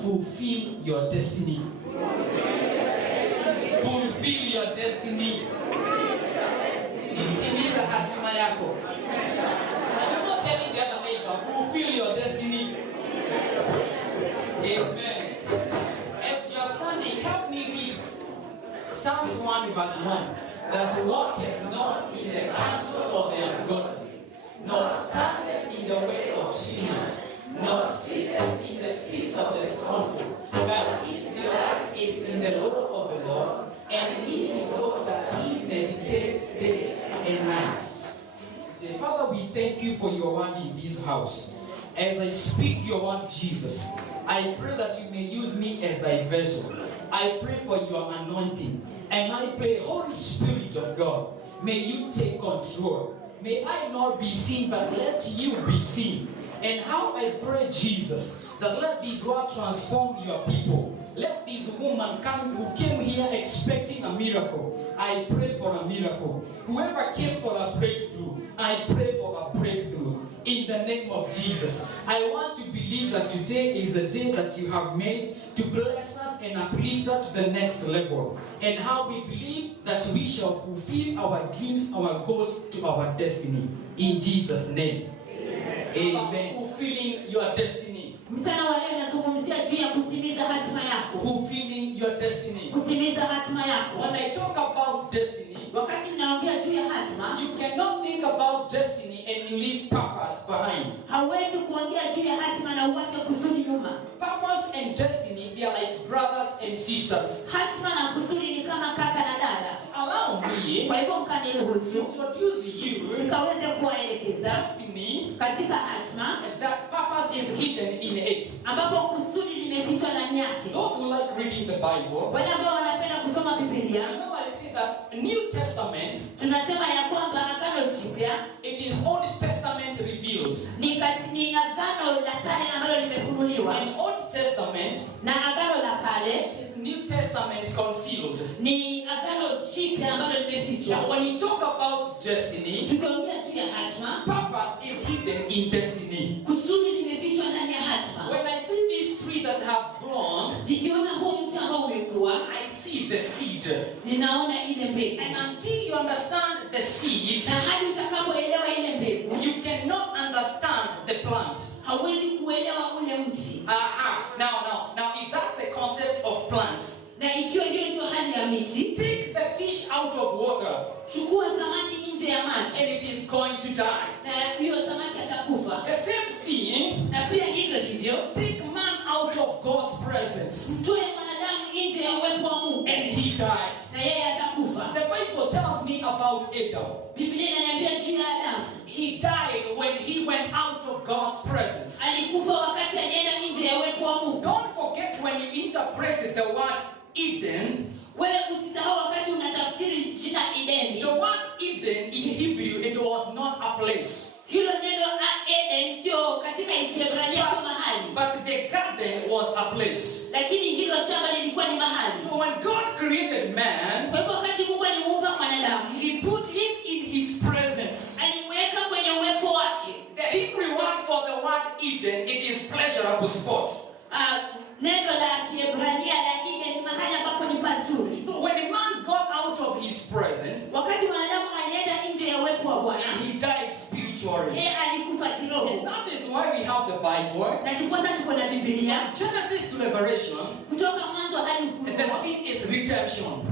Fulfill your destiny. Fulfill your destiny. Timiza hatima yako. I'm not telling the other neighbor, fulfill your destiny. Amen. As you are standing, help me read Psalms 1 verse 1. That walketh not in the counsel of the ungodly, nor standeth in the way of sinners, nor sitteth in the seat of the scornful, but his delight is in the law of the Lord, and in his law that he meditates day and night. Father, we thank you for your word in this house. As I speak your word, Jesus, I pray that you may use me as thy vessel. I pray for your anointing, and I pray, Holy Spirit of God, may you take control. May I not be seen, but let you be seen. And how I pray, Jesus, that let this word transform your people. Let this woman come who came here expecting a miracle. I pray for a miracle. Whoever came for a breakthrough, I pray for a breakthrough. In the name of Jesus. I want to believe that today is the day that you have made to bless us and uplift us to the next level. And how we believe that we shall fulfill our dreams, our goals to our destiny. In Jesus' name. Amen. Fulfilling your destiny. Mchana wa leo nazungumzia juu ya kutimiza hatima yako. Fulfilling your destiny. Kutimiza hatima yako. When I talk about destiny, wakati ninaongea juu ya hatima, you cannot think about destiny and you leave purpose behind. Hauwezi kuongea juu ya hatima na na uache kusudi nyuma. Purpose and destiny, they are like brothers and sisters. Hatima na kusudi ni kama kaka na dada. Allow me Kwa hivyo to mkaniruhusu introduce you nikaweze kuwaelekeza destiny, katika hatima and that purpose is hidden in it. ambapo kusudi limefichwa ndani yake. Those who like reading the Bible, Wale ambao wanapenda kusoma Biblia, I know I say that New Testament, tunasema ya kwamba agano jipya it is Old Testament revealed. ni agano la kale ambalo limefunuliwa, And Old Testament na agano la kale is New Testament concealed. ni agano jipya ambalo So limefichwa. when you talk about destiny, Tukiongea juu ya hatima, purpose is hidden in destiny. kusudi limefichwa ndani ya hatima. When I see these three that have grown, Nikiona huu mti ambao umekuwa, I see the seed. ninaona ile mbegu, And until you understand the seed, na hadi utakapoelewa ile mbegu, you cannot understand the plant. hauwezi kuelewa ule mti. Now, if that's the concept of plants, Na ikiwa hiyo ndio hali ya miti, take the fish out of water, chukua samaki nje ya maji, and it is going to die. na hiyo samaki atakufa. The same thing, Na pia hivyo hivyo, take man out of God's presence, mtoe mwanadamu nje ya uwepo wa Mungu, and he died. na yeye atakufa. The Bible tells me about Adam. Biblia inaniambia juu ya Adamu, He died when he went out of God's presence. alikufa wakati alienda nje ya uwepo wa Mungu. Don't forget when you interpret the word Eden, Wewe usisahau wakati unatafsiri jina Edeni, the word Eden in Hebrew, it was not a place. hilo neno Eden sio katika Kiebrania, sio mahali, But the garden was a place. lakini hilo shamba lilikuwa ni mahali. So when God created man, Kwa hivyo wakati Mungu alimuumba mwanadamu, he put him in his presence. alimweka kwenye uwepo wake. The Hebrew word for the word Eden, it is pleasurable spot. Neno la Kiebrania la Eden ni mahali ambapo ni pazuri. So when a man got out of his presence, Wakati mwanadamu alienda nje ya uwepo wa Bwana, he died spiritually. yeye alikufa And kiroho. that is why we have the Bible. Na kwanza tuko na Biblia Genesis to Revelation, kutoka mwanzo hadi and the Ufunuo. thing is redemption.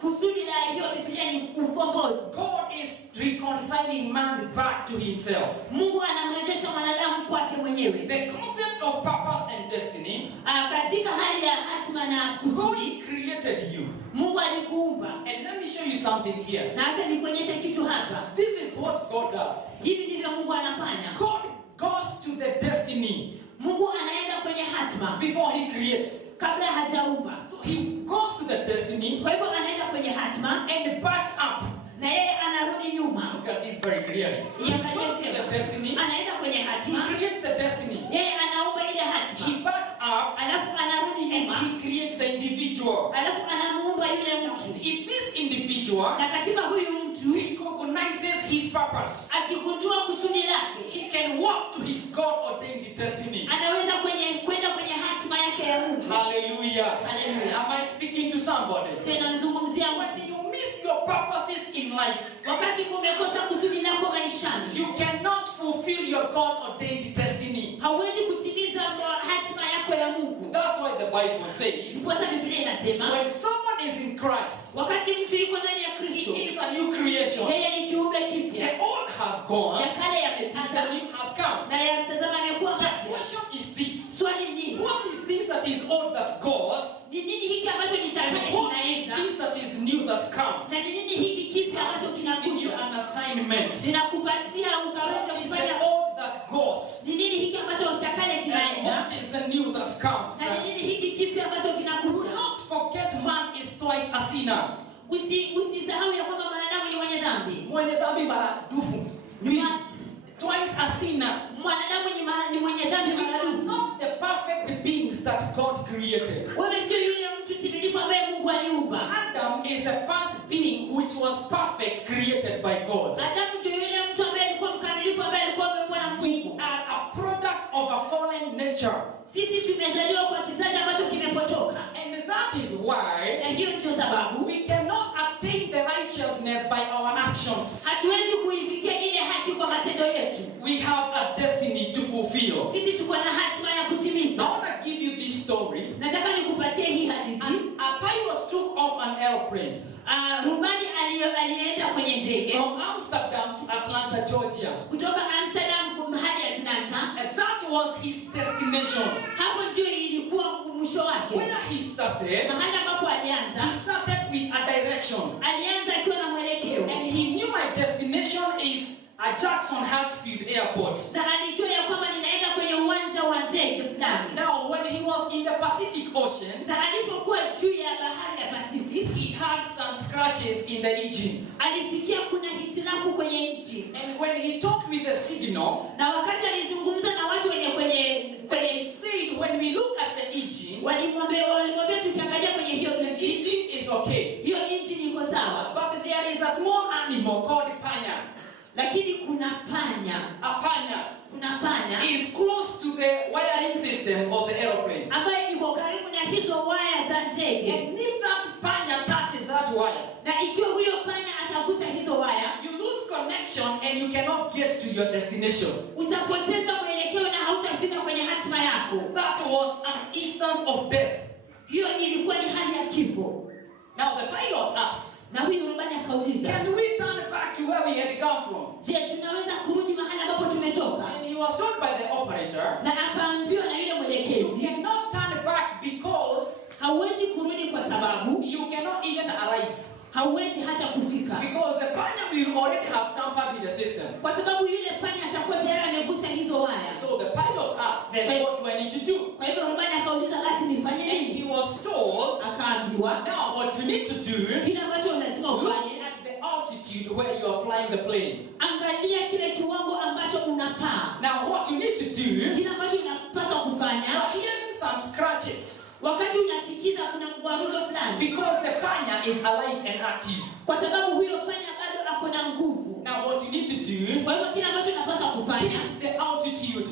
Kusudi la hiyo Biblia ni ukombozi. God is reconciling man back to himself. Mungu anamrejesha mwanadamu kwake mwenyewe. The concept of purpose and destiny, Katika hali ya hatima na kusudi, God created you. Mungu alikuumba. And let me show you something here. Na acha nikuonyeshe kitu hapa. This is what God does. Hivi ndivyo Mungu anafanya. God goes to the destiny Mungu anaenda kwenye hatima before he creates. kabla hajaumba. So he goes to the destiny Kwa hivyo anaenda kwenye hatima and backs up. na yeye anarudi nyuma. Look at this very clearly. He goes to the destiny. Anaenda kwenye He hatima, creates the destiny. yeye anaumba ile He hatima, backs up alafu anarudi and nyuma, he creates the individual. alafu anamuumba yule mtu. If this individual Na katika huyu mtu recognizes his purpose, akigundua kusudi lake, he can walk to his God-ordained destiny. anaweza kwenda kwenye hatima yake ya Mungu. Hallelujah. Hallelujah. Am I speaking to somebody? Tena mzungumzia When you miss your purposes in life, wakati umekosa kusudi lako maishani, you cannot fulfill your God-ordained destiny. hauwezi kutimiza hatima yako ya Mungu. That's why the Bible says, Kwa sababu Biblia inasema when someone is in Christ, wakati mtu yuko ndani ya Kristo, he is a new creation. yeye ni kiumbe kipya. The old has gone Ya kale and the yamepita new has come. na ya mtazama yamekuwa The mapya. question is this: Swali ni what is this that is old that goes? ni nini hiki ambacho ni cha kale And what is kinaenda, this that is new that comes? na ni nini hiki kipya ambacho I'm giving you kinakuja? an assignment. Ninakupatia ukaweza What is the kufanya. old that goes? Ni nini hiki ambacho cha kale And kinaenda, what is the new that comes? na ni nini hiki kipya ambacho Do kinakuja? not forget, man is twice a sinner. Usisahau ya kwamba mwanadamu ni mwenye dhambi. Mwenye dhambi maradufu. Twice a sinner. Mwanadamu ni mwenye dhambi We are maradufu. not the perfect beings that God created. Wewe sio yule mtu timilifu ambaye Mungu aliumba. Adam is the first being which was perfect, created by God. Adamu ndio yule mtu ambaye alikuwa mkamilifu, ambaye alikuwa ameumbwa na We Mungu. are a product of a fallen nature. Sisi tumezaliwa kwa kizazi ambacho kimepotoka. And that is why Na hiyo ndio sababu we cannot attain the righteousness by our actions. hatuwezi kuifikia ile haki kwa matendo yetu. We have a destiny to fulfill. Sisi tuko na hatima ya I kutimiza. want to give you this story. Nataka nikupatie hii hadithi. A pilot took off an airplane Rubani alienda kwenye ndege from Amsterdam to Atlanta, Georgia. kutoka Amsterdam hadi Atlanta. And that That was his destination. Hapo ndio ilikuwa mwisho wake. Where he started, Mahali ambapo alianza. he started with a direction. Alianza akiwa na mwelekeo. And he knew my destination is at Jackson Hartsfield Airport. Na alijua ya kwamba ninaenda kwenye uwanja wa ndege fulani. Now, when he was in the Pacific Ocean, Na alipokuwa juu ya bahari ya Pacific, he had some scratches in the engine. alisikia kuna hitilafu kwenye engine. And when he talked with the signal, Na wakati alizungumza na watu wenye they said, when we look at the engine, walimwambia tukiangalia kwenye hiyo the engine is okay. hiyo engine iko sawa. But there is a small animal called panya. Lakini kuna panya. A panya Kuna panya is close to the wiring system of the aeroplane. ambayo iko karibu na hizo waya za ndege. And if that panya touches that wire, Na ikiwa huyo panya atagusa hizo waya, you lose connection and you cannot get to your destination. utapoteza mwelekeo na hautafika kwenye hatima yako. That was an instance of death. Hiyo ilikuwa ni hali ya kifo. Now the pilot asked, Na huyu rubani akauliza, can we turn back to where we had come from? je, tunaweza kurudi mahali ambapo tumetoka? And he was told by the operator, Na akaambiwa na yule you mwelekezi, cannot turn back because hauwezi kurudi kwa sababu you cannot even arrive. hauwezi hata kufika. Because the panya will already have tampered with the system. Kwa sababu yule panya atakuwa tayari amegusa hizo waya. So the pilot asked, then what do I need to do? Kwa hivyo rubani akauliza, basi nifanye And nini? he was told, Akaambiwa, now what you need to do, kile ambacho lazima look ufanye, at the altitude where you are flying the plane. angalia kile kiwango ambacho unapaa. Now what you need to do, Kile ambacho unapaswa you kufanya, are hearing some scratches. wakati unasikiza kuna mgwaruzo fulani, Because the panya is alive and active. kwa sababu huyo panya bado ako na nguvu. Now what you need to do, Kwa hivyo kile ambacho unapaswa kufanya, change the altitude.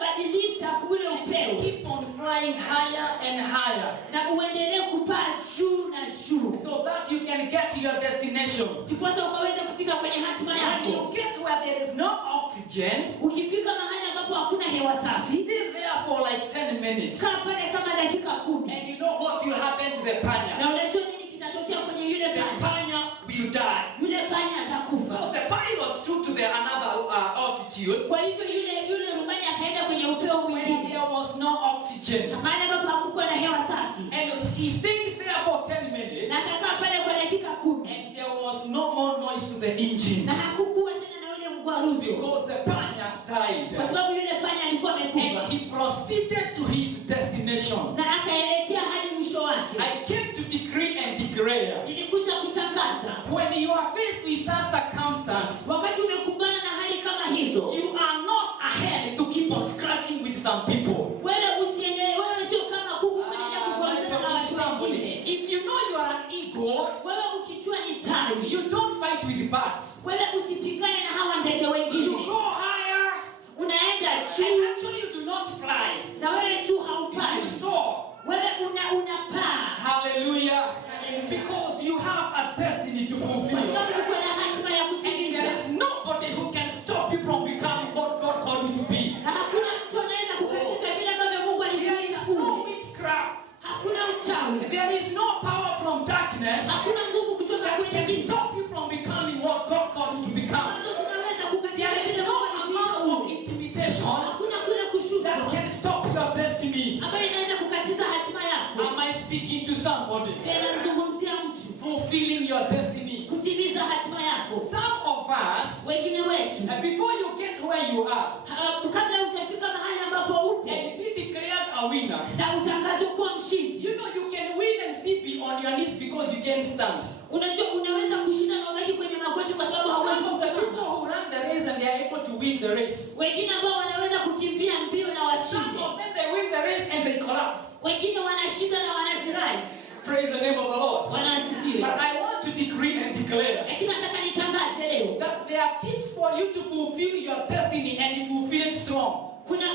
badilisha ule upeo Keep on flying higher and higher. na uendelee kupaa juu na juu, So that you can get to your destination. ndiposa ukaweze kufika kwenye hatima When yako. you get where there is no oxygen, Ukifika mahali ambapo hakuna hewa safi, stay there for like 10 minutes. kaa pale kama dakika 10. And you know what will happen to the panya? Na unajua nini kitatokea kwenye yule The panya? panya will die. Yule panya So atakufa. the pilot took to the another altitude Kwa hivyo yule rubani akaenda kwenye upeo where mwingine, there was no oxygen. mahali ambapo hakukuwa na hewa safi, And he stayed there for 10 minutes. na akakaa pale kwa dakika 10, And there was no more noise to the engine. na hakukuwa tena na ule mgwaruzo, Because the panya died. kwa sababu yule panya alikuwa amekufa. And he proceeded to his destination. Na akaelekea hadi mwisho wake. I came to decree and declare. Nilikuja kutangaza, When you are faced with such circumstance, wakati umekumbana na hali kama hizo, you are not ahead to keep on scratching with some people. wewe usiendelee, wewe sio kama kuku kuendelea kugwazana na watu wengine. If you know you are an eagle, Wewe ukijua ni tai, you don't fight with birds. wewe usipigane na hawa ndege You wengine. go higher, Unaenda and juu actually you do not fly. na wewe tu haupai, You soar. wewe unapaa. Hallelujah. Because you have a destiny to Kwa fulfill. sababu uko na hatima ya And kutimiza, there is nobody who can stop you from becoming what God called you to be. na hakuna mtu anaweza kukatiza vile ambavyo Mungu There alikuita is no uwe. witchcraft. Hakuna uchawi, There is no power from darkness hakuna nguvu kutoka that kwenye can giza stop you from becoming what God called you to become. ambazo zinaweza kukatiza There is vile no Mungu alikuita amount of uwe. intimidation Hakuna kule kushushwa that can stop your destiny. ambayo inaweza kukatiza hatima yako. Am I speaking to somebody? Tena mzungumzia mtu Fulfilling your destiny. kutimiza hatima yako. Some of us, Wengine wetu, before you get where you are, kabla hujafika mahali ambapo upo and be declared a winner, na utangazwe kuwa mshindi, you know you can win and still be on your knees because you can't stand. unajua unaweza kushinda na ubaki kwenye magoti kwa sababu hauwezi Some of the people kusimama. who run the race and they are able to win the race. Wengine ambao wanaweza kukimbia mbio na Some washinde, of them they win the race and they collapse. wengine wanashinda na wanazirai, Praise the name of the Lord. wanasifiwe. But I want to decree and declare Lakini nataka nitangaze leo, that there are tips for you to fulfill your destiny and fulfill it strong.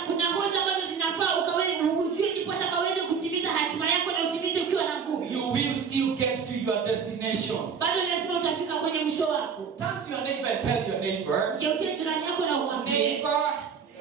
kuna hoja ambazo zinafaa ukaweze ujue, ndiposa kaweze kutimiza hatima yako na utimize ukiwa na nguvu. You will still get to your destination. Bado lazima utafika kwenye mwisho wako. Turn to your neighbor and tell your neighbor, Geukia jirani yako na umwambie, neighbor,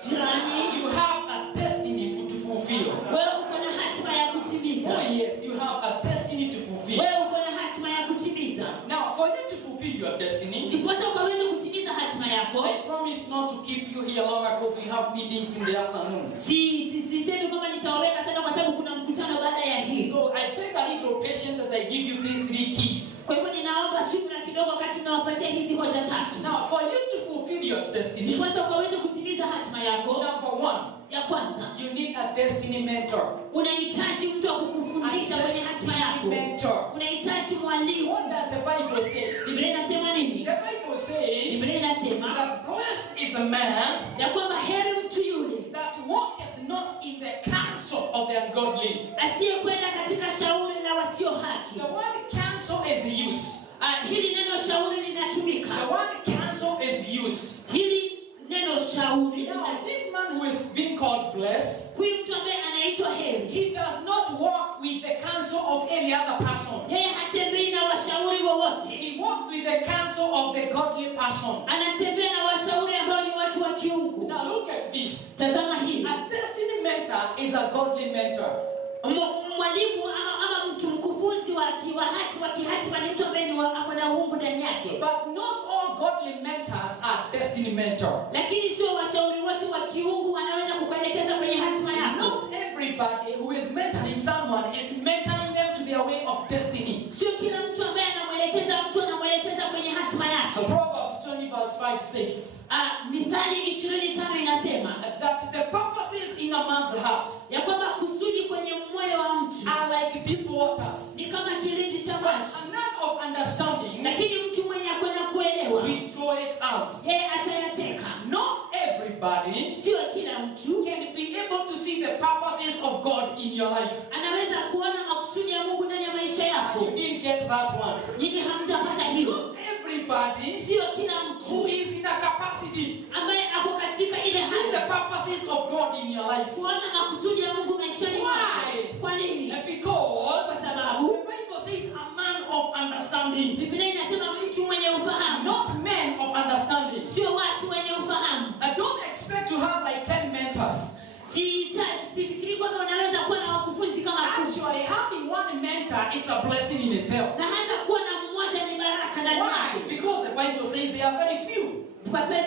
jirani, you have a destiny to fulfill. wewe uko na hatima ya kutimiza. Oh yes, you have a destiny to fulfill. Wewe uko na hatima ya kutimiza. Now, for you to fulfill your destiny, Ndiposa ukaweze kutimiza hatima hatima yako. I promise not to keep you here longer because we have meetings in the afternoon. Sisemi kwamba nitawaweka sana kwa sababu kuna mkutano baada ya hii. So I beg a little patience as I give you these 3 keys. Kwa hivyo ninaomba subira kidogo wakati nawapatia hizi hoja 3. Now, for you to fulfill your destiny, Ndiposa ukaweze kutimiza hatima yako. number 1, Ya kwanza, you need a destiny mentor. unahitaji mtu wa kukufundisha kwenye hatima yako. Mentor. Unahitaji mwalimu. What does the Bible say? Biblia inasema nini? The Bible says Biblia inasema that blessed is a man ya kwamba heri mtu yule that walketh not in the counsel of the ungodly. asiyekwenda katika shauri la wasio haki. The word counsel is used. Hili neno shauri linatumika. The word counsel is used. Hili neno shauri. Now, this man who is being called blessed, Huyu mtu ambaye anaitwa heri, he does not walk with the counsel of any other person. yeye hatembei na washauri wowote. He walks with the counsel of the godly person. Anatembea na washauri ambao ni watu wa kiungu. Now look at this. Tazama hili. A destiny mentor is a godly mentor. Mwalimu ama mtu mkufunzi wa kihatima ni mtu ambaye ako na uungu ndani yake. But not all godly mentors are destiny mentor. Lakini sio washauri wote wa kiungu wanaweza kukuelekeza kwenye hatima yako. Not everybody who is mentoring someone is mentoring them to their way of destiny. Sio kila mtu ambaye anamwelekeza mtu anamwelekeza kwenye hatima yake. So Proverbs 20 verse 5 says, Mithali 25 inasema that the purposes in a man's heart ya kwamba kusudi kwenye moyo wa mtu are like deep waters. ni kama kilindi cha maji. A man of understanding Lakini mtu mwenye akwenda kuelewa, will draw it out. yeye atayateka. Not everybody Sio kila mtu can be able to see the purposes of God in your life. anaweza kuona makusudi ya Mungu ndani ya maisha yako. You didn't get that one. Nyinyi hamtapata hilo. Not everybody Sio kila who mtu is in a capacity ambaye ako katika ile to see the hali purposes of God in your life. kuona makusudi ya Mungu maishani mwako. Why? Kwa nini? Because Kwa sababu the Bible says a man of understanding, Biblia inasema mtu mwenye ufahamu, not men of understanding. sio watu wenye ufahamu. I don't expect to have like 10 mentors. Sifikiri kwamba unaweza kuwa na wakufunzi kama 10. Actually, having one mentor, it's a blessing in itself. Na hata kuwa na mmoja ni baraka ndani Why? yake. Because the Bible says they are very few.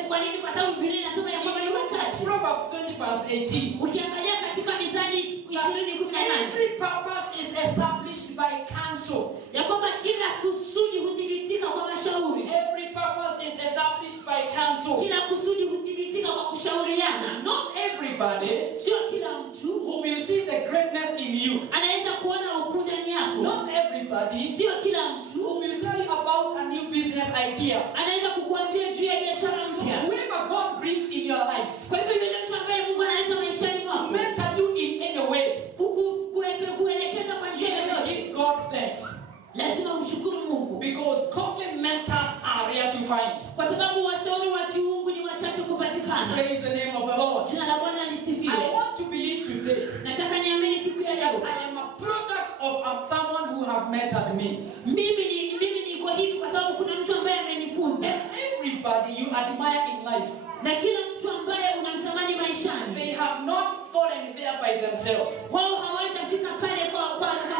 Kwa nini? Kwa sababu Biblia inasema ya kwamba ni wachache. Proverbs 20 verse 18. Ukiangalia katika Mithali 20:18 Every purpose is established by counsel. ya kwamba kila kusudi huthibitika kwa mashauri. Every purpose is established by counsel. Kila kusudi huthibitika kwa kushauriana. Not everybody Sio kila mtu who will see the greatness in you. anaweza kuona ukuu ndani yako. Not everybody Sio kila mtu who will tell you about a new business idea. anaweza kukuambia juu ya biashara So mpya. whoever God brings in your life Kwa hivyo yule mtu ambaye Mungu analeta maishani to mwako mentor you in any way, kuelekeza kwa you njia should yoyote, give God thanks. lazima umshukuru Mungu, Because godly mentors are rare to find. kwa sababu washauri wa kiungu ni wachache kupatikana. Praise the name of the Lord. Jina la Bwana I lisifiwe. want to believe today Nataka niamini siku ya leo I am a product of someone who have mentored me. mimi niko hivi kwa sababu kuna mtu ambaye amenifunza. And everybody you admire in life, Na kila mtu ambaye unamtamani maishani, they have not fallen there by themselves. wao hawajafika pale kwa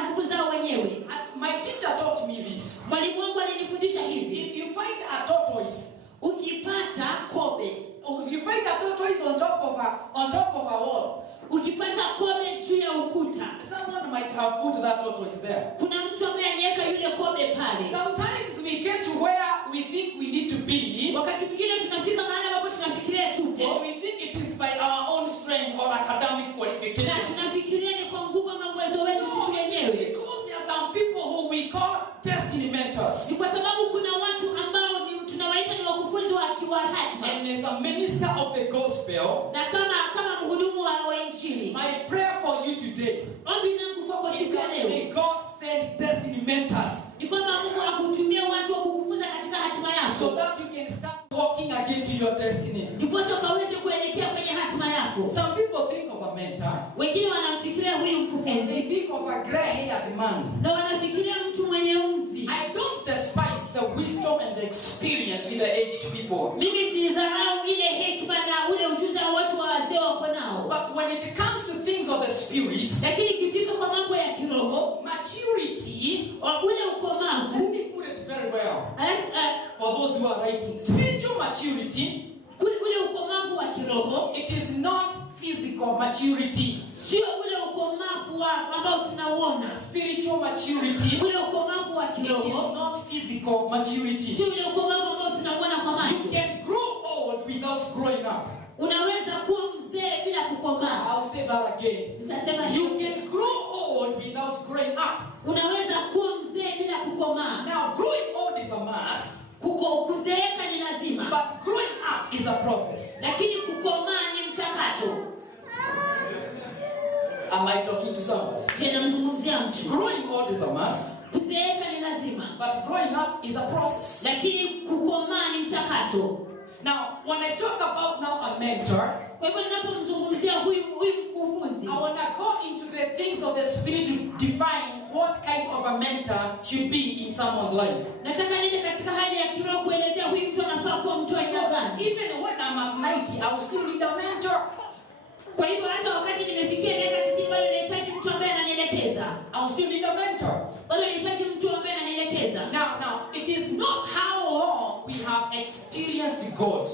nguvu zao wenyewe. My teacher taught me this. Mwalimu wangu alinifundisha hivi: If you find a tortoise, ukipata kobe, if you find a tortoise on top of a wall, ukipata kobe juu ya ukuta, someone might have put that tortoise there. kuna mtu ambaye aliweka yule kobe pale. Sometimes we get to where we think we need to be, Wakati mwingine tunafika mahali ambapo tunafikiria tupo, or we think it is by our own strength or academic na qualifications. tunafikiria ni kwa nguvu ama uwezo wetu sisi wenyewe. Because there are some people who we call destiny mentors. Ni kwa sababu kuna watu ambao tunawaita ni wakufunzi wa hatima. And as a minister of the gospel, Na kama mhudumu wa Injili, my prayer for you today ombi langu kwako is siku ya that leo may God send destiny mentors ni kwamba Mungu akutumie watu wa kukufunza katika hatima so yako, that you can start walking again to your destiny. ndiposa ukaweze kuelekea kwenye hatima yako. Some people think of a mentor Wengine wanamfikiria huyu and they mkufunzi think of a gray-haired man. na wanafikiria mtu mwenye mvi. I don't despise the wisdom and the experience with the aged people. Mimi sidharau ile hekima na ule ujuzi wa watu wazee wako nao, But when it comes to things of the spirit, lakini ikifika kwa mambo ya kiroho, maturity, ule ukomavu, let me put it very well. for those who are writing, spiritual maturity, ule ukomavu wa kiroho, it is not physical maturity. sio ule ukomavu ambao tunauona. Spiritual maturity, Ule ukomavu wa it is kiroho not physical maturity. sio ule ukomavu ambao tunauona kwa You macho. can grow old without growing up. Unaweza kuwa mzee bila kukomaa. I'll say that again. Nitasema You hivi. can grow old without growing up. Unaweza kuwa mzee bila kukomaa. Now, growing old is a must, Kuzeeka ni lazima, but growing up is a process. lakini kukomaa ni mchakato. Am I talking to somebody? Je, namzungumzia mtu? Growing old is a must, Kuzeeka ni lazima, but growing up is a process. lakini kukomaa ni mchakato. Now, when I talk about now a mentor, Kwa hivyo ninapomzungumzia huyu mkufunzi, I want to go into the things of the Spirit to define what kind of a mentor should be in someone's life. nataka niende katika hali ya kiroho kuelezea huyu mtu anafaa kuwa mtu wa aina gani. Even when I'm at 90, I will still need a mentor. Kwa hivyo hata wakati nimefikia miaka 90 bado nahitaji mtu ambaye ananielekeza. I will still need a mentor. Bado nahitaji mtu ambaye ananielekeza. Now, it is not how long we have experienced God,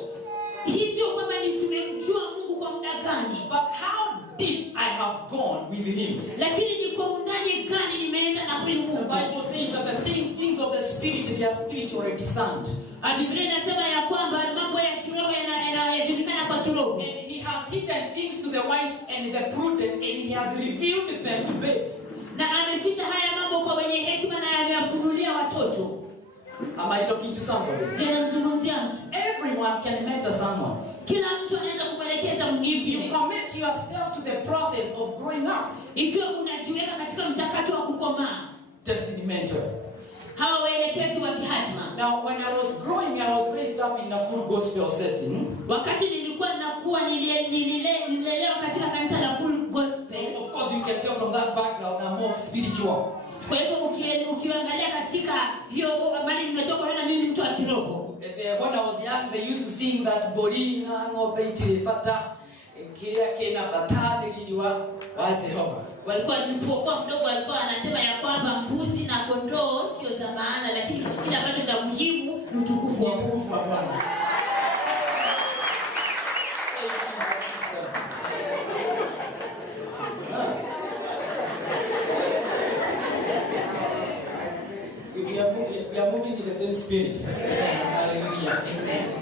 Hii sio kwamba ni tumemjua Mungu kwa muda gani, but how deep I have gone with Him. lakini ni kwa undani gani nimeenda na huyu The Mungu. Bible says that the same things of the Spirit, they are spiritually discerned. Biblia inasema ya kwamba mambo ya kiroho yanajulikana kwa kiroho. And He has hidden things to the wise and the prudent, and He has revealed them to babes. Na ameficha haya mambo kwa wenye hekima na amewafunulia watoto. Am I talking to somebody? Je, namzungumzia mtu? Everyone can mentor someone. Kila mtu anaweza kumwelekeza If you mwingine. commit yourself to the process of growing up, Ikiwa unajiweka katika mchakato wa kukomaa. destiny mentor. Hawa waelekezi wa kihatima. Now, when I was growing, I was raised up in a full gospel setting. Wakati nilikuwa nakuwa nililelewa katika kanisa la Full Gospel. Of course, you can tell from that background, I'm more spiritual. Kwa hivyo ukiangalia katika hiyo mali nimetoka, unaona mimi ni mtu wa kiroho. When I was young, they used to sing that Borina no Beti Fata Kia Kena Fatade Lidiwa wa Jehova. Walikuwa nilipokuwa mdogo walikuwa anasema ya kwamba mbuzi na kondoo sio za maana, lakini kile ambacho cha muhimu ni utukufu wa Mungu. Bwana. We are moving in the same spirit. Hallelujah. Amen.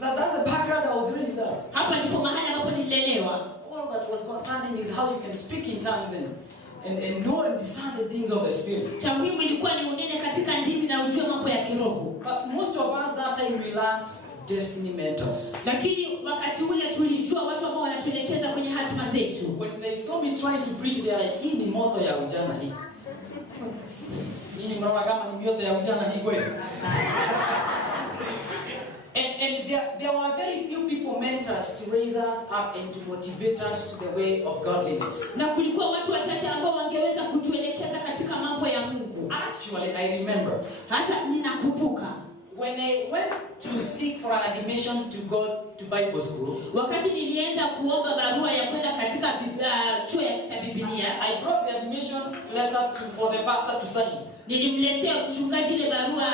That's the background I was raised up. Hapa ndipo mahali ambapo nililelewa. All that was concerning is how you can speak in tongues and know and discern the things of the Spirit. Cha muhimu ilikuwa ni unene katika ndimi na ujue mambo ya kiroho. But most of us that time we learned destiny mentors. Lakini wakati ule tulijua watu ambao wanatuelekeza kwenye hatima zetu. When they saw me trying to preach, they are like, hii ni moto ya ujana hii. Hii mnaona kama ni moto ya ujana hii kweli. And there were very few people mentors to raise us up and to motivate us to the way of godliness. Na kulikuwa watu wachache ambao wangeweza kutuelekeza katika mambo ya Mungu. Actually, I remember Hata ninakumbuka when I went to seek for an admission to go to Bible school, wakati nilienda kuomba barua ya kwenda katika chuo cha Biblia. I brought the admission letter for the pastor to sign. Nilimletea mchungaji ile barua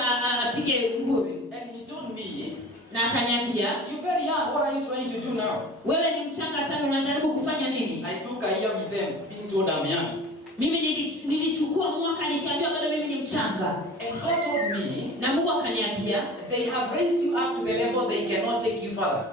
apige muhuri. And he told me, Na akaniambia, you're very young, what are you trying to do now? wewe ni mchanga sana, unajaribu kufanya nini? I took a year with them, being told I'm young. Mimi nilichukua mwaka nikiambiwa bado mimi ni mchanga. And God told me, Na Mungu akaniambia, they have raised you up to the level they cannot take you further.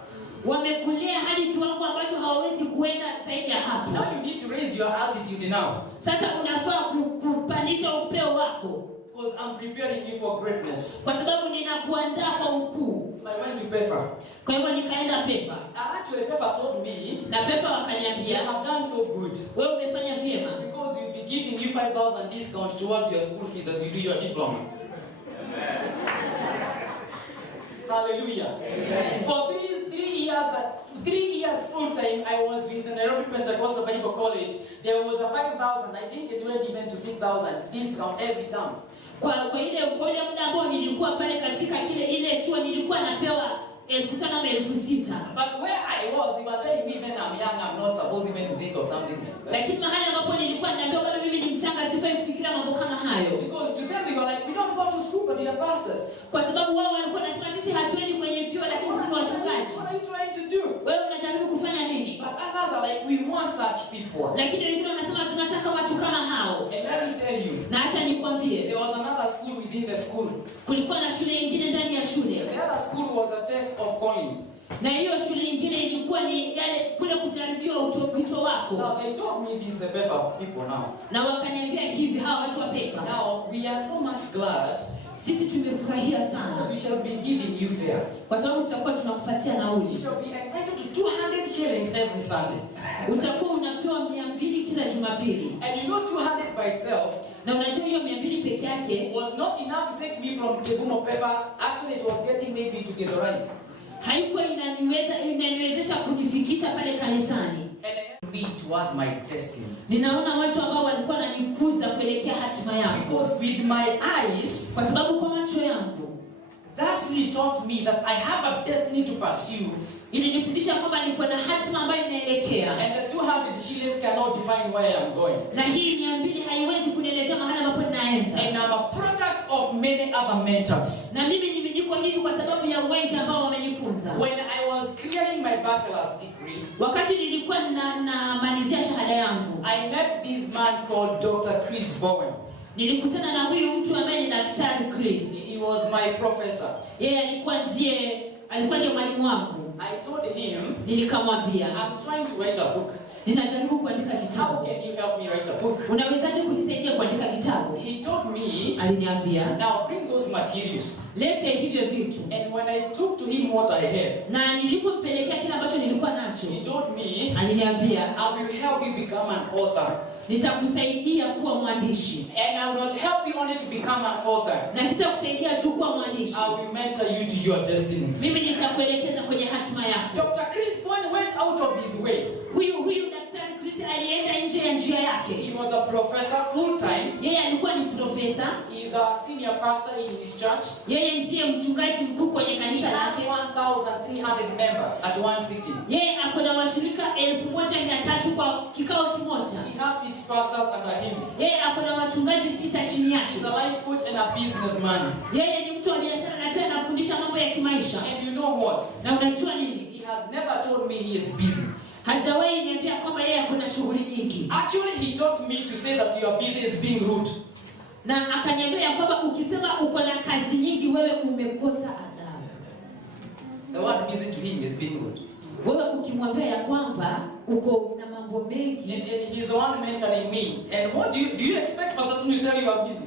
wamekulea hadi kiwango ambacho hawawezi kuenda zaidi ya hapo. Now you need to raise your altitude now. Sasa unafaa kupandisha upeo wako. Because I'm preparing you for greatness. Kwa sababu ninakuandaa kwa ukuu. So I went to PEFA. Kwa hivyo nikaenda Pepa. Actually, PEFA told me, Na Pepa you wakaniambia, have done so good. wewe umefanya vyema. Because you'll be giving you 5,000 discount towards your school fees as you do your diploma. Hallelujah. Amen. For 3 years full time, I was with the Nairobi Pentecostal Bible College. There was a 5,000, I think it went even to 6,000 discount every time. Kwa ile muda ambao nilikuwa pale katika ile chuo nilikuwa napewa 5,000 ama 6,000. But where I was, they were telling me when I'm young, I'm not supposed even to think of something like that. Lakini mahali ambapo nilikuwa ninaambiwa bado mimi ni mchanga, sifai kufikiria mambo kama hayo. Because to them they were like, we don't go to school, but we are pastors. Kwa sababu wao walikuwa wanasema sisi hatuendi kwenye vyuo lakini sisi ni wachungaji. What are you trying to do? Wewe unajaribu kufanya nini? But others are like, we want such people. Lakini wengine wanasema tunataka watu kama hao. And let me tell you, Na acha nikwambie, there was another school within the school. kulikuwa na shule nyingine ndani ya shule. The other school was a test of calling. Na hiyo shule nyingine ilikuwa ni yale kule kujaribiwa wito wako. Now they told me this, the PEFA people now. Na wakaniambia hivi hawa watu wa PEFA. Now we are so much glad. Sisi tumefurahia sana. We shall be giving you fare. Kwa sababu tutakuwa tunakupatia You nauli. shall be entitled to 200 shillings every Sunday. Utakuwa unapewa 200 kila Jumapili. And you know 200 by itself Na unajua hiyo 200 peke yake was not enough to take me from Kegumo PEFA. Actually it was getting maybe to Githurai. haikuwa inaniwezesha kunifikisha pale kanisani. And I had to be towards my destiny. Ninaona watu ambao walikuwa wananikuza kuelekea hatima yangu. Because with my eyes, Kwa sababu kwa macho yangu that really taught me that I have a destiny to pursue. ilinifundisha kwamba niko na hatima ambayo inaelekea. And the 200 shillings cannot define where I'm going. Na hii 200 haiwezi kunielezea mahali ambapo ninaenda. And I'm a product of many other mentors. Na mimi nimeandikwa hivi kwa sababu ya wengi ambao wamenifunza. When I was clearing my bachelor's degree, Wakati nilikuwa namalizia shahada yangu, I met this man called Dr. Chris Bowen. nilikutana na huyu mtu ambaye ni Daktari Chris. He was my professor. Yeye alikuwa ndiye mwalimu wangu. I told him, Nikamwambia, I'm trying to write a book. ninajaribu kuandika How kitabu. can you help me write a book? Unawezaje kunisaidia kuandika kitabu? He told me, Aliniambia, now bring those materials. lete hivyo vitu. And when I took to him what I had, Na nilipompelekea kile ambacho nilikuwa nacho, he told me, aliniambia, I will help you become an author. nitakusaidia kuwa mwandishi. And I will not help you only to become an author. Na sitakusaidia tu kuwa mwandishi. I will mentor you to your destiny. Mimi nitakuelekeza kwenye hatima yako. Dr. Chris Bowen went out of his way. Huyu Daktari Chris alienda nje ya njia yake. He was a professor full time. Yeye alikuwa ni profesa. He is a senior pastor in his church. Yeye ndiye mchungaji mkuu kwenye He kanisa has lake. 1,300 members at one sitting. Yeye ako na washirika 1,300 kwa kikao kimoja. He has 6 pastors under him. Yeye ako na wachungaji 6 chini yake. He's a life coach and a businessman. Yeye ni mtu wa biashara na pia anafundisha mambo ya kimaisha. And you know what? Na unajua nini? He has never told me he is busy. Hajawahi niambia kwamba yeye ako na shughuli nyingi. Actually, he taught me to say that you are busy is being rude. Na akaniambia kwamba ukisema uko na kazi nyingi wewe umekosa adabu. The word busy to him is being rude. Wewe ukimwambia ya kwamba uko na mambo mengi, And he's the one mentoring me. And what do you expect Pastor to tell you I'm busy?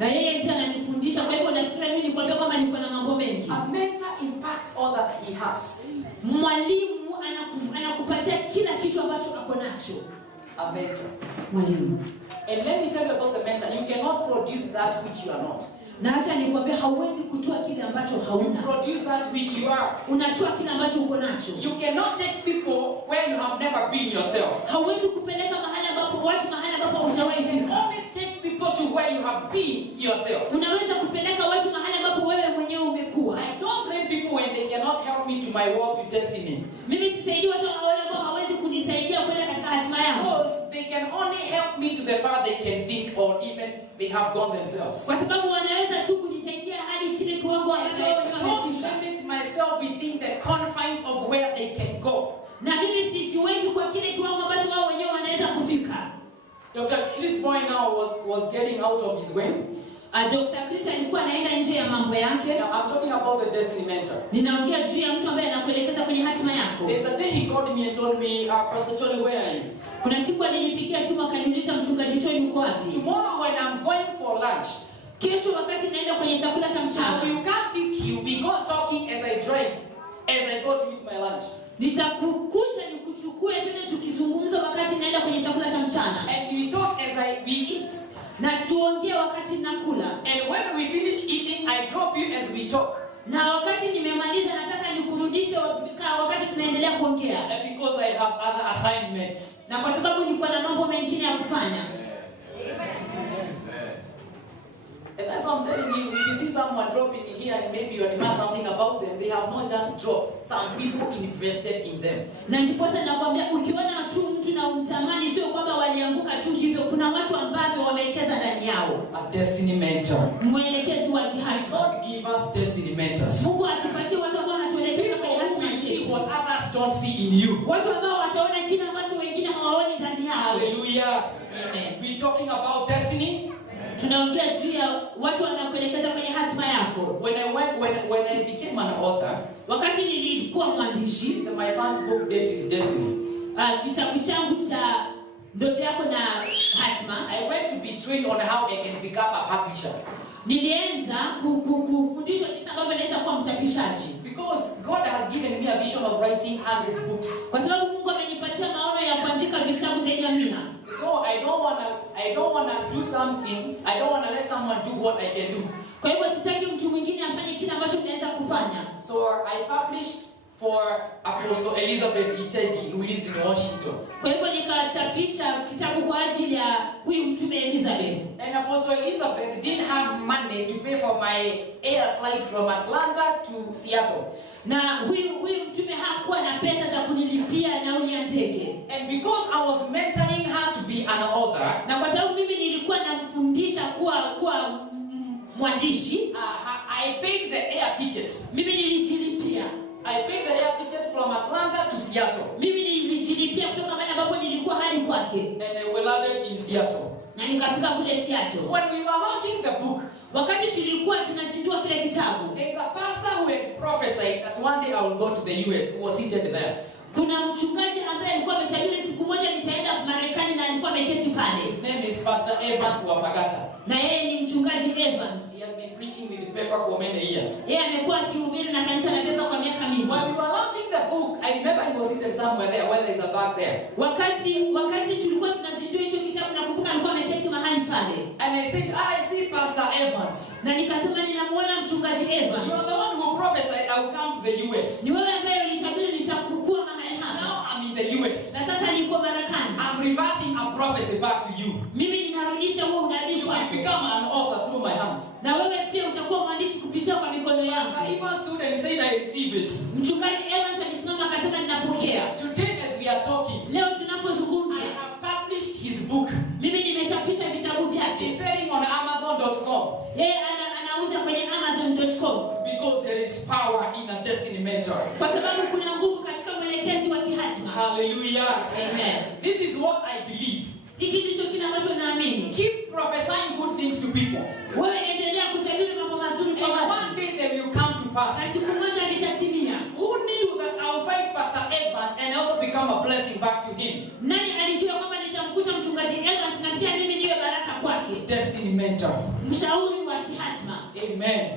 na yeye ndiye ananifundisha. Kwa hivyo nafikiri mimi nikwambia kwamba niko na mambo mengi. A mentor impacts all that he has. Mwalimu anakupatia kila kitu ambacho ako nacho. A mentor. Mwalimu. And let me tell you about the mentor. You cannot produce that which you are not. Na acha nikwambia hauwezi kutoa kile ambacho You hauna. produce that which you are. Unatoa kile ambacho uko nacho. You cannot take people where you have never been yourself. Hauwezi kupeleka mahali ambapo mahali ambapo hujawahi You can fika. only take people to where you have been yourself. Unaweza kupeleka watu mahali ambapo wewe mwenyewe umekuwa. I don't blame people when they cannot help me to my walk to destiny. Mimi sisaidii watu ambao hawezi kunisaidia kwenda katika hatima yangu. Because they can only help me to the far they can think or even they have gone themselves. Kwa sababu wanaweza tu kunisaidia hadi kile kiwango And ambacho I wao don't wamefika. limit myself within the confines of where they can go. Na mimi sijiweki kwa kile kiwango ambacho wao wenyewe wanaweza kufika. Dr. Chris Boy now was getting out of his way. Dr. Chris alikuwa anaenda nje ya mambo yake. Now I'm talking about the destiny mentor. Ninaongea juu ya mtu ambaye anakuelekeza kwenye hatima yako. There's a day he called me and told me, Pastor Tony, where are you? Kuna siku alinipigia simu akaniuliza mchungaji Tony uko wapi? Tomorrow when I'm going for lunch, Kesho wakati naenda kwenye chakula cha I mchana, will come pick you. We go talking as I drive, as I go to eat my lunch. nitakukuta nikuchukue tena tukizungumza wakati naenda kwenye chakula cha mchana. And we talk as we eat. Na tuongee wakati nakula. And when we finish eating, I drop you as we talk. Na wakati nimemaliza nataka nikurudishe wakati tunaendelea kuongea. And because I have other assignments. Na kwa sababu niko na mambo mengine ya kufanya. And that's what I'm telling you. If you see someone dropping in here and maybe you admire something about them, they have not just dropped. Some people invested in them. Na ndiposa nakwambia ukiona tu mtu na umtamani sio kwamba walianguka tu hivyo, kuna watu ambao wamewekeza ndani yao. yao. A destiny mentor. Mwelekezi wa kihatima. God give us destiny mentors. Mungu atupatie watu ambao wanatuelekeza kwenye hatima We see yetu. what others don't see in you. Watu ambao wataona kile ambacho wengine hawaoni ndani yao. Hallelujah. Amen. We talking about destiny. Tunaongea juu ya watu wanaokuelekeza kwenye hatima yako. When I became an author, Wakati nilikuwa mwandishi, my first book dealt with destiny. kitabu changu cha ndoto yako na hatima, I went to be trained on how I can become a publisher. nilianza kufundishwa jinsi ambavyo naweza kuwa mchapishaji. Because God has given me a vision of writing 100 books. Kwa sababu Mungu amenipatia maono ya kuandika vitabu zaidi ya 100. So I don't wanna do something. I don't wanna let someone do what I can do. Kwa hivyo sitaki mtu mwingine afanye kile ambacho naweza kufanya. So I published for Apostle Elizabeth Itegi, who lives in Washington. Kwa hivyo nikachapisha kitabu kwa ajili ya huyu mtume Elizabeth. And Apostle Elizabeth didn't have money to pay for my air flight from Atlanta to Seattle. Na huyu mtume hakuwa na pesa za kunilipia nauli ya ndege. And because I was mentoring her to be an author, Na kwa sababu mimi nilikuwa namfundisha kuwa mwandishi, I paid the air ticket. mimi nilijilipia. I paid the air ticket from Atlanta to Seattle. Mimi nilijilipia kutoka mahali ambapo nilikuwa hadi kwake. And we landed in Seattle. Na nikafika kule Seattle. When we were launching the book, Wakati tulikuwa tunazindua kile kitabu, there is a pastor who had prophesied that one day I will go to the US, who was seated there. kuna mchungaji ambaye alikuwa ametabiri siku moja nitaenda Marekani na alikuwa ameketi pale. His name is Pastor Evans Wapagata. Na yeye ni mchungaji Evans. He has been preaching with Pepper for many years. Yeye amekuwa akihubiri na kanisa la Pepper kwa miaka mingi. When we were launching the book, I remember he was seated somewhere there, where there is a bag there. Wakati tulikuwa tunazindua hicho kitabu, nakumbuka alikuwa ameketi mahali pale. And I said, I see Pastor Evans. Na nikasema ninamuona mchungaji Evans. You are the one who prophesied I will come to the US. Ni wewe ambaye ulitabiri nitakuwa mahali hapa. Now I'm in the US. Na sasa niko Marekani. I'm reversing a prophecy back to you. Mimi ninarudisha huo unabii You kwako. will become an author through my hands. Na wewe pia utakuwa mwandishi kupitia kwa mikono yangu. Pastor Evans stood and he said, I receive it. Mchungaji Evans alisimama akasema ninapokea. Today as we are talking, Leo tunapozungumza, I have published his book. mimi nimechapisha vitabu vyake. He's selling on Amazon.com. Yeye anauza kwenye Amazon.com. Because there is power in a destiny mentor. Kwa sababu kuna nguvu katika mwelekezi wa kihatima. Hallelujah. Amen. This is what I believe. Hiki ndicho kile ambacho naamini. Keep prophesying good things to people. Wewe endelea kutabiri mambo mazuri And kwa watu. one day they will come to Na pass. siku moja vitatimia. Who knew that I will find Pastor Evans and also become a blessing back to him? Nani alijua kwamba nitamkuta mchungaji Evans na pia mimi niwe baraka kwake? Destiny mentor. Mshauri wa kihatima. Amen.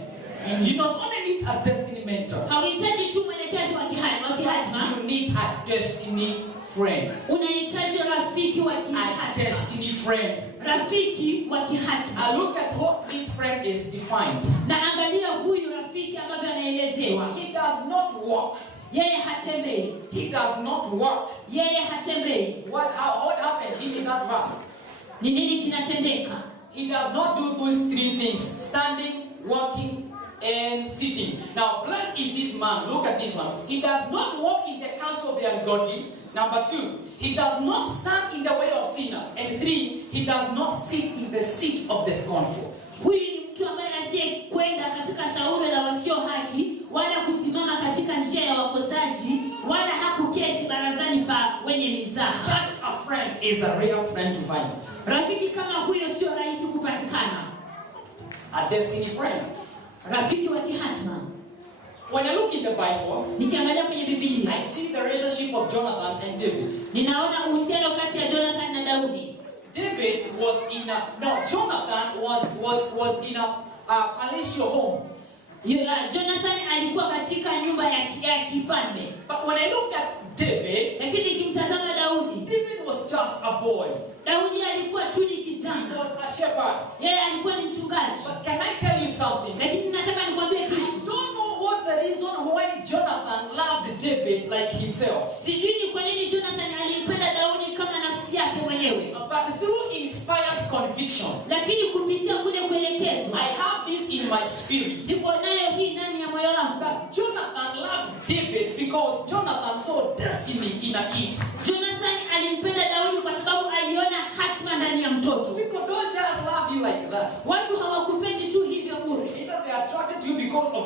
Amen. You not only need a destiny mentor, Hauhitaji tu mwelekezi wa kihatima. you need a destiny friend. Unahitaji rafiki wa A kihatima. destiny friend. Rafiki wa kihatima. I look at what this friend is defined. Na angalia huyu rafiki ambavyo anaelezewa. He does not walk. Yeye hatembei. He does not walk. Yeye hatembei. What happens in that verse? Ni nini kinatendeka? He does not do those three things: standing, walking, and sitting. Now, blessed is this man. Look at this one. He does not walk in the counsel of the ungodly. Number 2, he does not stand in the way of sinners. And 3, he does not sit in the seat of the scornful. Huyu ni mtu ambaye asiyekwenda katika shauri la wasio haki, wala kusimama katika njia ya wakosaji, wala hakuketi barazani pa wenye mizaha. Such a friend is a rare friend to find. Rafiki kama huyo sio rahisi kupatikana. A destiny friend. Rafiki wa kihatima. When I look in the Bible, Nikiangalia kwenye Biblia, I see the relationship of Jonathan and David. ninaona uhusiano kati ya Jonathan na Daudi. David was in a Jonathan was in a palatial home. Jonathan alikuwa katika nyumba ya kifalme. But when I look at David, Lakini nikimtazama Daudi, David was just a boy. Daudi alikuwa tu ni He kijana. was a shepherd. Yeye alikuwa ni mchungaji. But can I tell you something? Lakini nataka nikwambie I kitu. don't know what the reason why Jonathan loved David like himself. Sijui ni kwa nini Jonathan alimpenda Daudi kama nafsi yake mwenyewe. But through inspired conviction, Lakini kupitia kule kuelekezwa, I have this in my spirit. niko nayo hii ndani ya moyo wangu. That Jonathan loved David because Jonathan saw destiny in a kid. Jonathan alimpenda Daudi kwa sababu aliona hatima ndani ya mtoto. People don't just love you like that.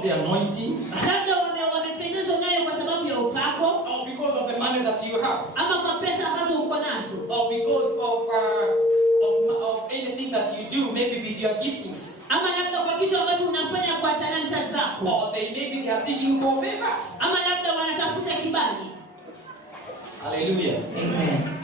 the anointing, labda wamependezwa nayo kwa sababu ya upako, or because of the money that you have, ama kwa pesa ambazo uko nazo, or because of anything that you do, maybe with your giftings, ama labda kwa kitu ambacho unafanya kwa talanta zako, or maybe they are seeking for favors. ama labda wanatafuta kibali. Hallelujah. Amen.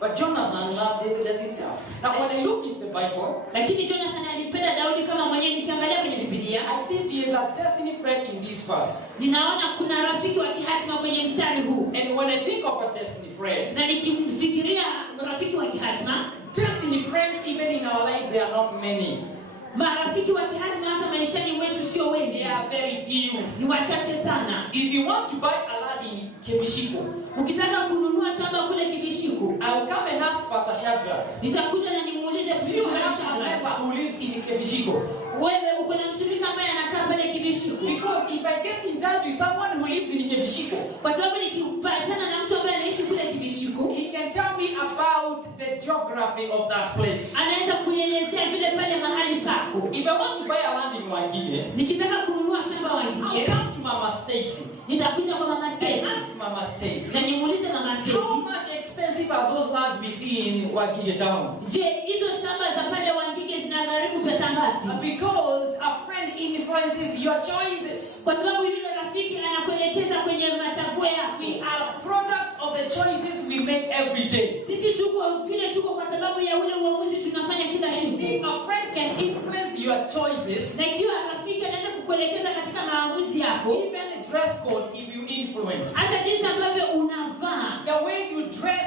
But Jonathan loved David as himself. Now when I look in the Bible, lakini Jonathan alipenda Daudi kama mwenyewe. Nikiangalia kwenye Biblia, I see there is a destiny friend in this verse. Ninaona kuna rafiki wa kihatima kwenye mstari huu. And when I think of a destiny friend, na nikimfikiria rafiki wa kihatima, destiny friends even in our lives there are not many. Marafiki wa kihatima hata maishani mwetu sio wengi. They are very few. Ni wachache sana. If you want to buy a land in Kebishiko, ukitaka kununua shamba kule Kibishiko, I will come and ask Pastor Shadrach. Nitakuja na nimuulize Do you have a member who lives in Kebishiko? Wewe uko na mshirika ambaye anakaa pale Kibishiko? Because if I get in touch with someone who lives in Kebishiko, kwa sababu nikipatana na mtu ambaye anaishi kule Kibishiko, he can tell me about the geography of that place. Anaweza kunielezea vile pale mahali pako. If I want to buy a land in Wangige, nikitaka kununua shamba Wangige, I'll come to Mama Stacy. Nitakuja kwa Mama Stacy. Ask Mama Stacy. Na nimuulize Mama Stacy, how much expensive are those lands within Wangige town? Je, hizo shamba za pale Wangige zinagharimu pesa ngapi? Because a friend influences your choices. Kwa sababu yule rafiki anakuelekeza kwenye machaguo yako. We are a product of the choices we make every day. Sisi tuko vile tuko kwa sababu ya ule uamuzi tunafanya kila siku. If a friend can influence your choices, na ikiwa rafiki anaweza kukuelekeza katika maamuzi yako, even dress code if you influence. Hata jinsi ambavyo unavaa, the way you dress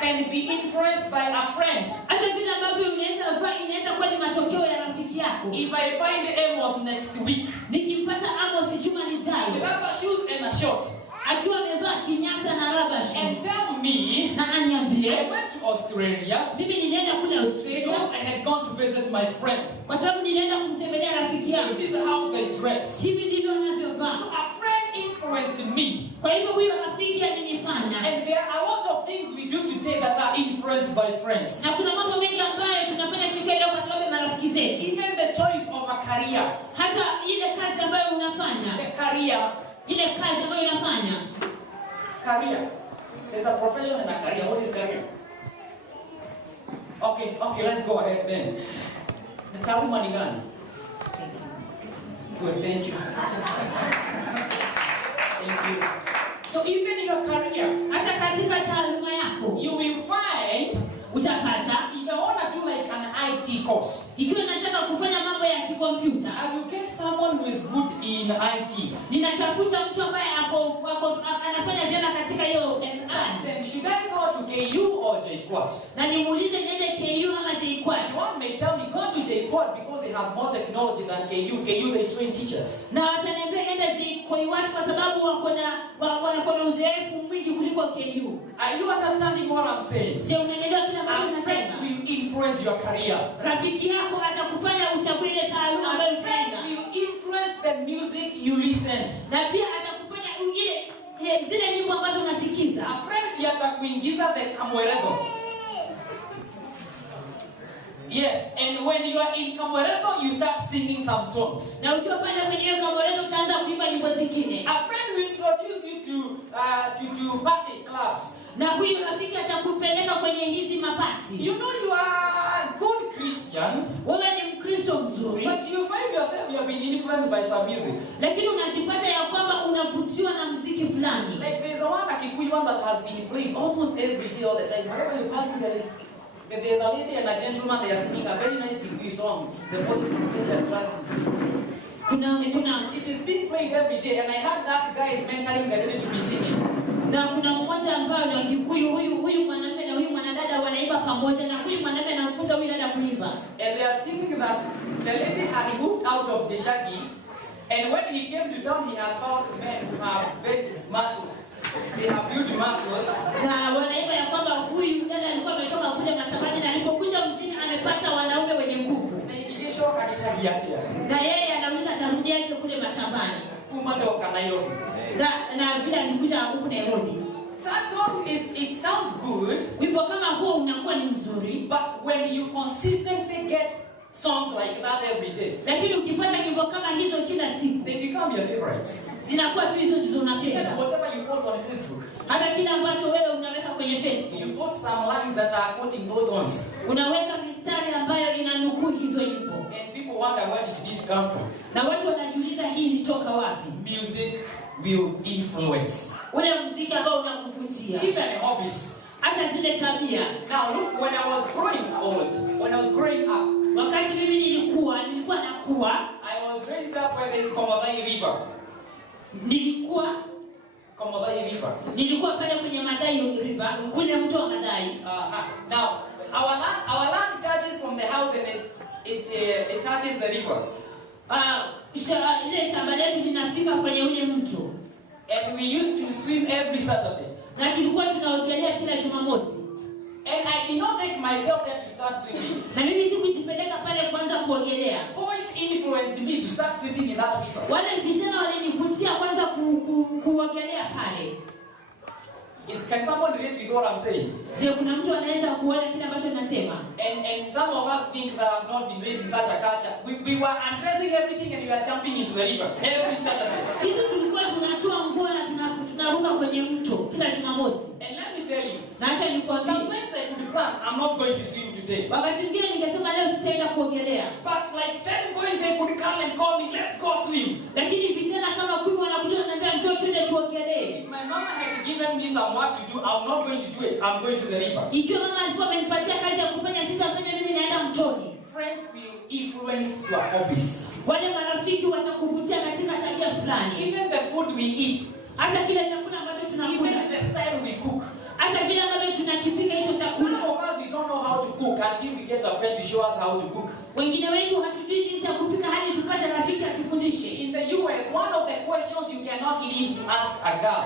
can be influenced by a friend. Hata vile ambavyo unaweza vaa inaweza kuwa ni matokeo ya rafiki yako. If I find Amos next week, nikimpata Amos juma lijalo, with rubber shoes and a short, akiwa amevaa kinyasa na rubber shoes, and tell me, na aniambie, I went to Australia, mimi nilienda kule Australia because I had gone to visit my friend. Kwa sababu nilienda kumtembelea rafiki yangu. This is how they dress. Hivi ndivyo wanavyovaa. So a friend influenced me. Kwa hivyo huyo rafiki alinifanya. And there are a lot of things we do today that are influenced by friends. Na kuna mambo mengi ambayo tunafanya siku leo kwa sababu ya marafiki zetu. Even the choice of a career. Hata ile kazi ambayo unafanya. The career. Ile kazi ambayo unafanya. Career. There's a profession and a career. What is career? Okay, let's go ahead then. The taaluma ni gani? Well, thank you. Thank you. So even in your career, hata katika taaluma yako, you will find, utapata, if I want to do like an IT course, ikiwa nataka kufanya mambo ya kikompyuta, I will get someone who is good in IT. Ninatafuta mtu ambaye anafanya vyema katika hiyo, and ask them, should I go to KU or JKUAT? Na nimuulize niende KU ama JKUAT. One may tell me go to JKUAT because it has more technology than KU. KU they train teachers. Na wataniambia enda JKUAT kwa sababu wako na uzoefu mwingi kuliko KU. Are you understanding what I'm saying? Je, unanielewa kile ambacho nasema? A friend will influence your career. Rafiki yako atakufanya uchague ile taaluma ambayo unaenda. Will influence the music you listen. Na pia atakufanya zile nyimbo ambazo unasikiza. A friend atakuingiza the Kamweredo. Yes, and when you are in Kamweredo, you start singing some songs. Na ukiwa pale kwenye hiyo Kamweredo utaanza kuimba nyimbo zingine. A friend will introduce you to party clubs. Na huyu rafiki atakupeleka kwenye hizi mapati. You know you are a good Christian. Wewe ni Mkristo mzuri. But you find yourself you have been influenced by some music. Lakini unajipata ya kwamba unavutiwa na muziki fulani. Like there is one Kikuyu one that has been played almost every day all the time. Wherever you pass, there's a lady and a gentleman, they are singing a very nice Kikuyu song. The voice is very attractive. It is being played every day, and I heard that guy is mentoring the lady to be singing. Na kuna mmoja ambaye ni wa Kikuyu, huyu mwanamume na huyu mwanadada wanaimba pamoja, na huyu mwanamume anamfunza huyu dada kuimba. And they are singing that the lady had moved out of Geshagi, and when he came to town, he has found men who have big muscles. They have built muscles. Na wanaimba ya kwamba huyu dada alikuwa ametoka kule mashambani, na alipokuja mjini amepata wanaume wenye nguvu. Na yeye anauliza atarudiaje kule mashambani. Na vile alikuja huku Nairobi. That song, it sounds good. Wimbo kama huo unakuwa ni mzuri. But when you consistently get songs like that every day, Lakini ukipata nyimbo kama hizo kila siku, they become your favorites. zinakuwa tu hizo ndizo unapenda. Whatever you post on Facebook, Hata kile ambacho wewe unaweka kwenye Facebook, you post some lines that are quoting those songs, unaweka mistari ambayo inanukuu hizo nyimbo. and people wonder where did this come from. Na watu wanajiuliza hii ilitoka wapi? Music will influence. Ule muziki ambao unakuvutia. Even hobbies. Hata zile tabia. Now look, when I was growing up, Wakati mimi nilikuwa nakuwa, I was raised up where there is Komadai River. Nilikuwa pale kwenye Madai River, kule mto wa Madai. Now, our land touches from the house and it touches the river. Ile shamba letu linafika kwenye ule mto. And we used to swim every Saturday. Na tulikuwa tunaogelea kila Jumamosi. And I did not take myself there to start swimming. Na mimi sikujipeleka pale kwanza kuogelea. Boys influenced me to start swimming in that river. Wale vijana walinivutia kwanza kuogelea pale. Can someone relate with what I'm saying? Je, kuna mtu anaweza kuona kile ambacho ninasema? And some of us think that I've not been raised in such a culture. We were undressing everything and we were jumping into the river every Saturday. Sisi tulikuwa tunatoa nguo na tunaruka kwenye mto kila Jumamosi. And let me tell you, na acha nikwambie, sometimes I could plan, I'm not going to swim today. Wakati mwingine ningesema leo sitaenda kuogelea. But like 10 boys, they could come and call me, let's go swim. Lakini vijana kama 10 wanakuja wananiambia njoo twende tuogelee. If my mama had given me some work to do, I'm not going to do it. I'm going to the river. Ikiwa mama alikuwa amenipatia kazi ya kufanya, sitafanya, mimi naenda mtoni. Friends will influence your hobbies. Wale marafiki watakuvutia katika tabia fulani. Even the food we eat, hata kile chakula ambacho tunakula, even the style we cook, hata vile ambavyo tunakipika hicho chakula. Some of us, we don't know how to cook until we get a friend to show us how to cook. Wengine wetu hatujui jinsi ya kupika hadi tupate rafiki atufundishe. In the US, one of the questions you cannot leave to ask a girl.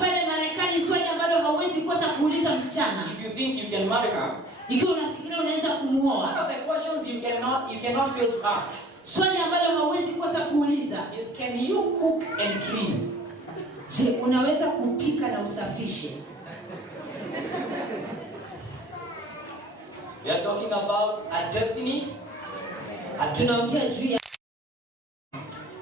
Pale Marekani swali ambalo hauwezi kosa kuuliza msichana. If you think you can marry her, ikiwa unafikiria unaweza kumuoa. One of the questions you cannot fail to ask. Swali ambalo hauwezi kosa kuuliza is, can you cook and clean? Je, unaweza kupika na usafishe? We are talking about a destiny. Tunaongea juu ya.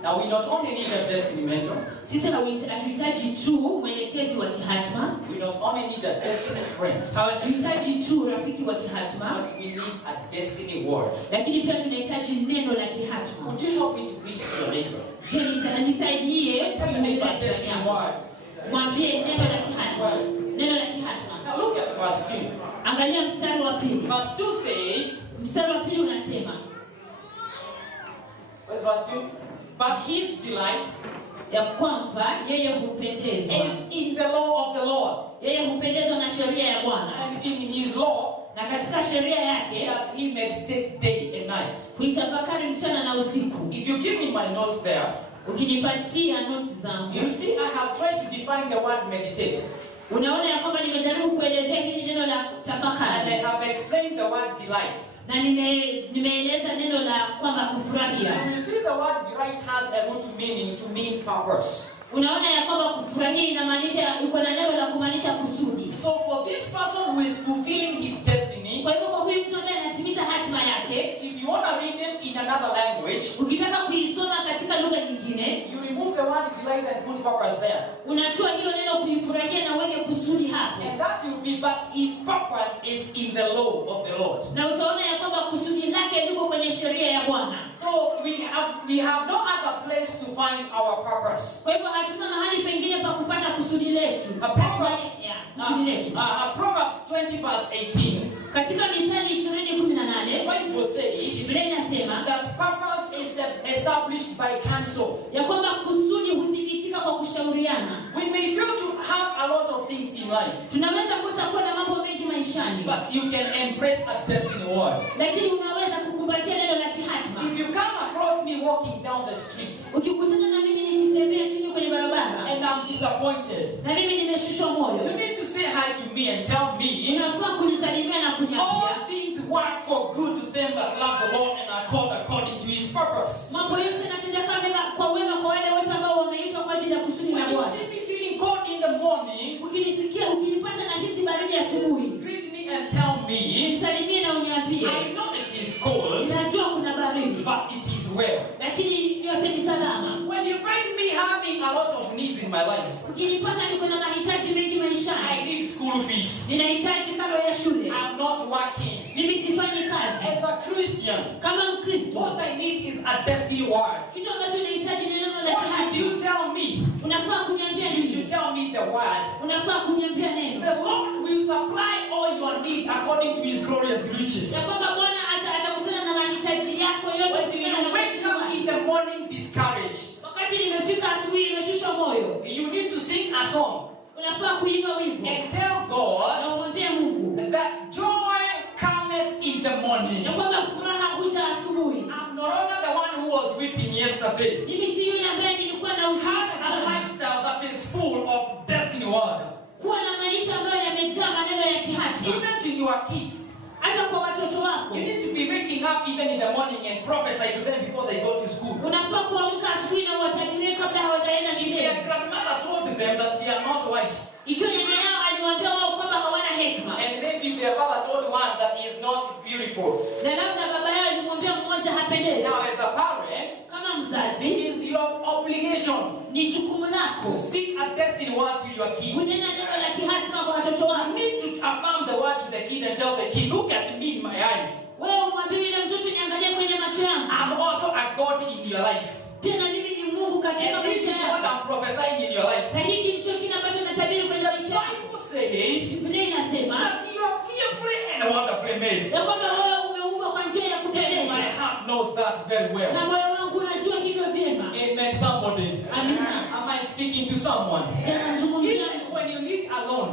Now we not only need a destiny mentor. Sisi hatuhitaji tu mwelekezi wa kihatma. We not only need a destiny friend. Hatuhitaji tu rafiki wa kihatma. But we need a destiny word. Lakini pia tunahitaji neno la kihatma. Would you help me to preach to your neighbor? Je, nisaidie kuhubiri destiny word. Mwambie neno la kihatma. Neno la kihatma. Now look at verse 2. Angalia mstari wa 2. Verse 2 says, mstari wa 2 unasema. What's verse 2? But his delight ya kwamba yeye hupendezwa is in the law of the Lord. Yeye hupendezwa na sheria ya Bwana. And in his law, na katika sheria yake does he meditate day and night. Kuitafakari mchana na usiku. If you give me my notes there, ukinipatia notes zangu, you see I have tried to define the word meditate. Unaona ya kwamba nimejaribu kuelezea hili neno la tafakari. And I have explained the word delight. Na nimeeleza neno la kwamba kufurahia. You see the word delight has a root meaning to mean purpose. Unaona ya kwamba kufurahia inamaanisha iko na neno la kumaanisha kusudi. So for this person who is fulfilling his destiny, kwa hivyo kwa huyu mtu ambaye anatimiza hatima yake, if you want to read it in another language, ukitaka kuisoma katika lugha nyingine, you remove the word delight and put purpose there. Unatoa hilo neno kuifurahia na uweke kusudi hapo. And that will be, but his purpose is in the law of the Lord. Na utaona ya kwamba kusudi lake liko kwenye sheria ya Bwana. So we have no other place to find our purpose. Kwa hivyo hatuna mahali pengine pa kupata kusudi letu. Proverbs 20 verse 18. Katika Mithali 20:18, Bible says Biblia inasema that purpose is established by counsel. Ya kwamba kusudi hudhibitika kwa kushauriana. We may fail to have a lot of things in life. Tunaweza kosa kuwa na mambo mengi maishani. But you can embrace a destiny word. Lakini unaweza kukumbatia neno la kihatma. If you come across me walking down the street, ukikutana na mimi nikitembea chini kwenye barabara, and I'm disappointed, na mimi nimeshushwa moyo, you need to say hi to me and tell me, unafaa kunisalimia na kuniambia, all things work for good to them that love the Lord and are called according to his purpose. Mambo yote yanatendeka mema kwa wema kwa wale wote ambao wameitwa kwa ajili ya kusudi la Bwana. When you see me feeling cold in the morning, ukinisikia ukinipata na hisi baridi asubuhi, greet me and tell me, nisalimie na uniambie, I know it is cold, ninajua but it is well. lakini yote ni salama. When you find me having a lot of needs in my life, Ukinipata niko na mahitaji mengi I maishani, need school fees. ninahitaji karo ya shule, I'm not working. mimi sifanyi kazi. As a Christian, Kama Mkristo, what I need is a destiny word. kitu ambacho ninahitaji ni neno la What should you kihatima. tell me? Unafaa kuniambia You should nini? tell me the word. Unafaa kuniambia neno. The Lord will supply all your need according to his glorious riches. Ya kwamba Bwana atakutana na mahitaji yako yote When kulingana na you wake mahitaji up in yako. the morning discouraged, Wakati nimefika asubuhi nimeshushwa moyo, you need to sing a song unafaa kuimba wimbo and tell God na umwambie Mungu that joy cometh in the morning. ya kwamba furaha huja asubuhi. I'm no longer the one who was weeping yesterday. Mimi si yule ambaye nilikuwa na Have huzuni a jana. lifestyle that is full of destiny word. Kuwa na maisha ambayo yamejaa maneno ya kihatima. Even to your kids. Hata kwa watoto wako. You need to be waking up even in the morning and prophesy to them before they go to school. Unafaa kuamka asubuhi na watabirie kabla hawajaenda If shule. their grandmother told them that they are not wise, Ikiwa nyanya yao aliwaambia wao kwamba hawana hekima, and maybe their father told one that he is not beautiful. na labda baba yao alimwambia mmoja hapendezi, Now, as a parent, kama it mzazi is your obligation ni jukumu to lako speak a destiny word to your kids. kunena neno la kihatima kwa watoto You wako. need to affirm the word to the kid and tell the kid, look at me in my eyes. Wewe umwambie yule mtoto, niangalie kwenye macho yangu, I'm also a God in your life. pia na mimi ni Mungu katika And this maisha is what yako. I'm prophesying in your life. Na hiki ndicho kile ambacho natabiri kwenye maisha yako. Bible says Biblia inasema that you are fearfully and wonderfully made. ya kwamba wewe umeumbwa kwa njia ya And kupendeza, my heart knows that very na well. moyo wangu unajua hivyo vyema. Amen, somebody. Amina. Am I speaking to someone? Tena nazungumzia Even when you need a loan,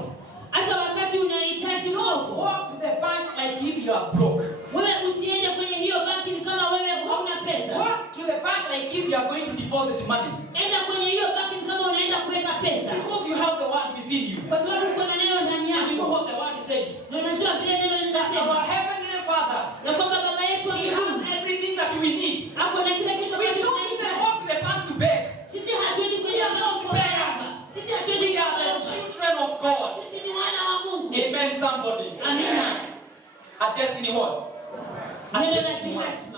hata wakati unahitaji don't mkopo, walk to the bank like if you are broke. wewe usiende kwenye hiyo banki ni kama wewe huna pesa. Walk to the bank like if you are going to deposit money. Enda kwenye hiyo banki ni kama unaenda kuweka pesa, Because you have the word within you. kwa sababu uko na neno ndani And you know yako, what the word says. na unajua vile neno That our linasema heavenly Father, na kwamba baba yetu wa he has mbinguni everything that we need. hapo na kila kitu We ambacho don't even tunahitaji. walk to the bank to beg. Sisi hatuendi kwenye We are not banki beggars. kuomba. Sisi hatuendi We are kuomba. the children of God. Sisi ni wana wa Mungu. Amen, somebody. Amina. A destiny what? A Neno la destiny word. kihatima.